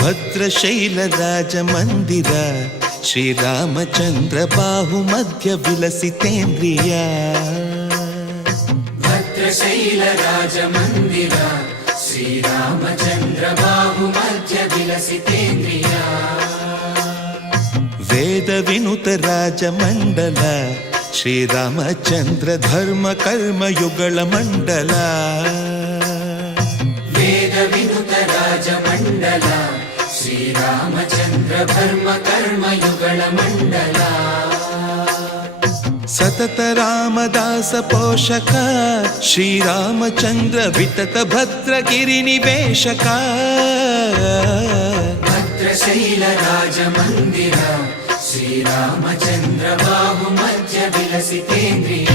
ಭದ್ರಶೈಲ ರಾಜ ಮಂದಿರ ಶ್ರೀರಾಮಚಂದ್ರ ಬಾಹು ಮಧ್ಯ ವಿಲಸಿತೇಂದ್ರಿಯ ಭದ್ರಶೈಲ ರಾಜ ಮಂದಿರ ಶ್ರೀರಾಮಚಂದ್ರ ಬಾಹು ಮಧ್ಯ ವಿಲಸಿತೇಂದ್ರಿಯ ವೇದ ವಿನುತ ರಾಜ ಮಂಡಲ ಶ್ರೀರಾಮಚಂದ್ರ ಧರ್ಮ ಕರ್ಮ ಯುಗಳ ಮಂಡಲ ವೇದ ವಿನುತ ರಾಜ ಮಂಡಲ ಶ್ರೀರಾಮಚಂದ್ರ ಧರ್ಮ ಕರ್ಮ ಯುಗಳ ಮಂಡಲ ಸತತ ರಾಮದಾಸ ಪೋಷಕ ಶ್ರೀರಾಮಚಂದ್ರ ವಿತತ ಭದ್ರಗಿರಿ ನಿವೇಶಕ ಭದ್ರಶೈಲ ರಾಜ ಮಂದಿರ ಶ್ರೀರಾಮಚಂದ್ರ ಬಾಹು ಮಧ್ಯ ವಿಲಸಿತೇಂದ್ರಿಯ